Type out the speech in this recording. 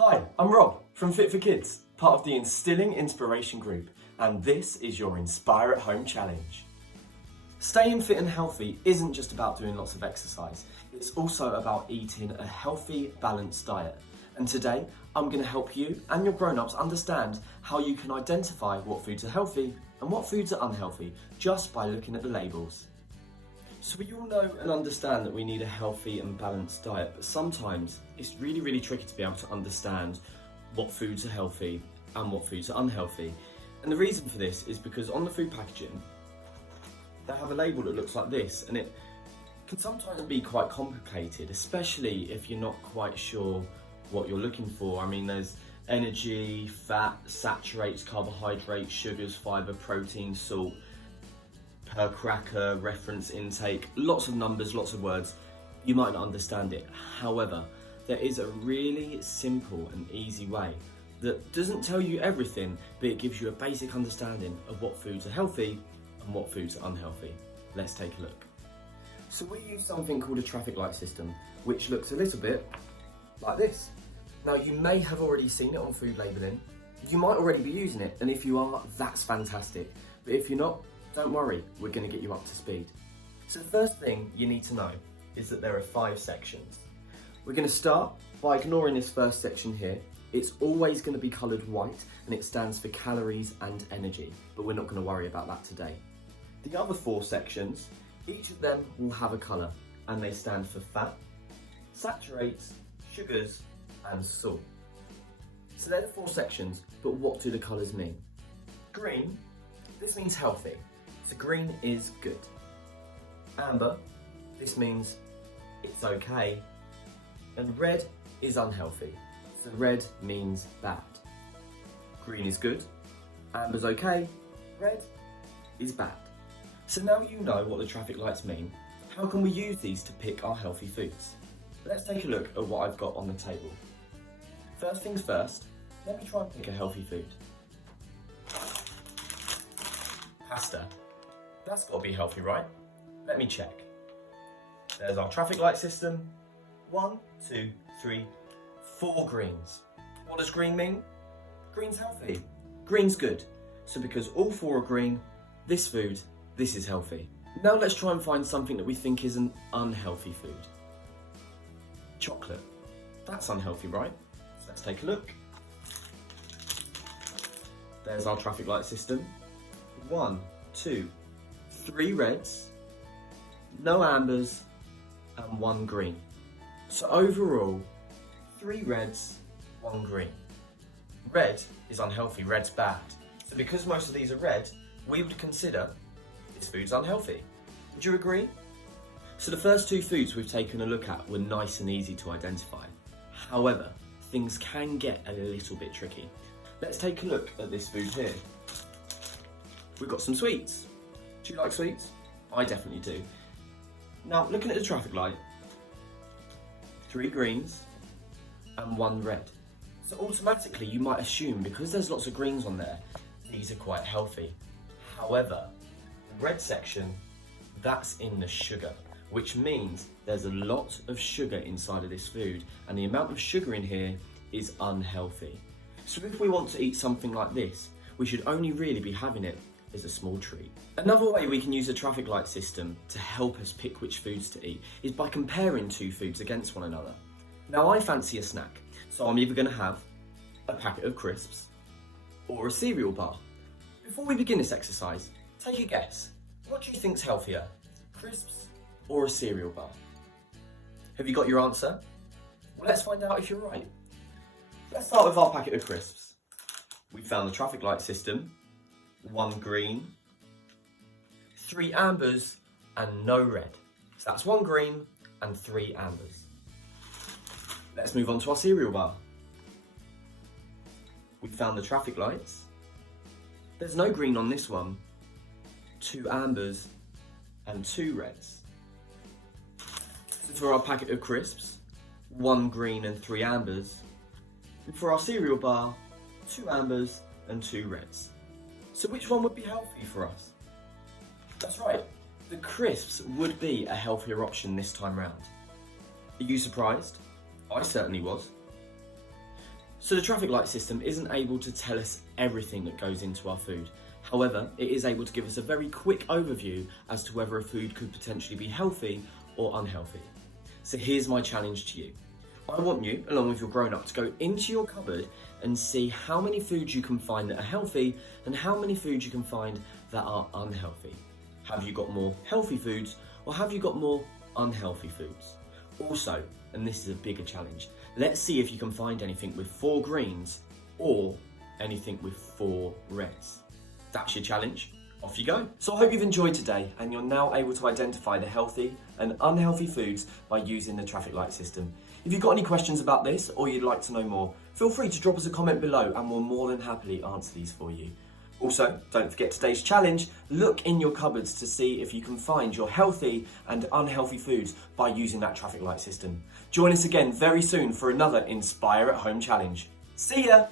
Hi, I'm Rob from Fit4Kids, part of the Instilling Inspiration group, and this is your Inspire at Home challenge. Staying fit and healthy isn't just about doing lots of exercise, it's also about eating a healthy, balanced diet. And today, I'm going to help you and your grown-ups understand how you can identify what foods are healthy and what foods are unhealthy just by looking at the labels. So we all know and understand that we need a healthy and balanced diet, but sometimes it's really tricky to be able to understand what foods are healthy and what foods are unhealthy. And the reason for this is because on the food packaging, they have a label that looks like this, and it can sometimes be quite complicated, especially if you're not quite sure what you're looking for. I mean, there's energy, fat, saturates, carbohydrates, sugars, fibre, protein, salt, per cracker, reference intake, lots of numbers, lots of words. You might not understand it. However, there is a really simple and easy way that doesn't tell you everything, but it gives you a basic understanding of what foods are healthy and what foods are unhealthy. Let's take a look. So we use something called a traffic light system, which looks a little bit like this. Now, you may have already seen it on food labelling. You might already be using it, and if you are, that's fantastic. But if you're not, don't worry, we're going to get you up to speed. So the first thing you need to know is that there are 5 sections. We're going to start by ignoring this first section here. It's always going to be coloured white and it stands for calories and energy, but we're not going to worry about that today. The other 4 sections, each of them will have a colour and they stand for fat, saturates, sugars and salt. So they're the 4 sections, but what do the colours mean? Green, this means healthy. So green is good. Amber, this means it's okay. And red is unhealthy. So red means bad. Green is good. Amber's okay. Red is bad. So now you know what the traffic lights mean, how can we use these to pick our healthy foods? Let's take a look at what I've got on the table. First things first, let me try and pick a healthy food. Pasta. That's got to be healthy, right? Let me check. There's our traffic light system. 1, 2, 3, 4 greens. What does green mean? Green's healthy. Green's good. So because all 4 are green, this is healthy. Now let's try and find something that we think is an unhealthy food. Chocolate. That's unhealthy, right? So let's take a look. There's our traffic light system. 1, 2, 3 reds, no ambers, and 1 green. So overall, 3 reds, 1 green. Red is unhealthy, red's bad. So because most of these are red, we would consider this food's unhealthy. Would you agree? So the first 2 foods we've taken a look at were nice and easy to identify. However, things can get a little bit tricky. Let's take a look at this food here. We've got some sweets. Do you like sweets? I definitely do. Now, looking at the traffic light, 3 greens and 1 red. So automatically you might assume, because there's lots of greens on there, these are quite healthy. However, the red section, that's in the sugar, which means there's a lot of sugar inside of this food, and the amount of sugar in here is unhealthy. So if we want to eat something like this, we should only really be having it as a small treat. Another way we can use a traffic light system to help us pick which foods to eat is by comparing 2 foods against one another. Now, I fancy a snack, so I'm either going to have a packet of crisps or a cereal bar. Before we begin this exercise, take a guess. What do you think's healthier, crisps or a cereal bar? Have you got your answer? Well, let's find out if you're right. Let's start with our packet of crisps. We found the traffic light system. 1 green, 3 ambers, and no red. So that's 1 green and 3 ambers. Let's move on to our cereal bar. We found the traffic lights. There's no green on this one, 2 ambers and 2 reds. So for our packet of crisps, 1 green and 3 ambers. And for our cereal bar, 2 ambers and 2 reds. So which one would be healthy for us? That's right, the crisps would be a healthier option this time round. Are you surprised? I certainly was. So the traffic light system isn't able to tell us everything that goes into our food. However, it is able to give us a very quick overview as to whether a food could potentially be healthy or unhealthy. So here's my challenge to you. I want you, along with your grown-up, to go into your cupboard and see how many foods you can find that are healthy and how many foods you can find that are unhealthy. Have you got more healthy foods or have you got more unhealthy foods? Also, and this is a bigger challenge, let's see if you can find anything with 4 greens or anything with 4 reds. That's your challenge. Off you go. So I hope you've enjoyed today and you're now able to identify the healthy and unhealthy foods by using the traffic light system. If you've got any questions about this or you'd like to know more, feel free to drop us a comment below and we'll more than happily answer these for you. Also, don't forget today's challenge. Look in your cupboards to see if you can find your healthy and unhealthy foods by using that traffic light system. Join us again very soon for another Inspire at Home challenge. See ya!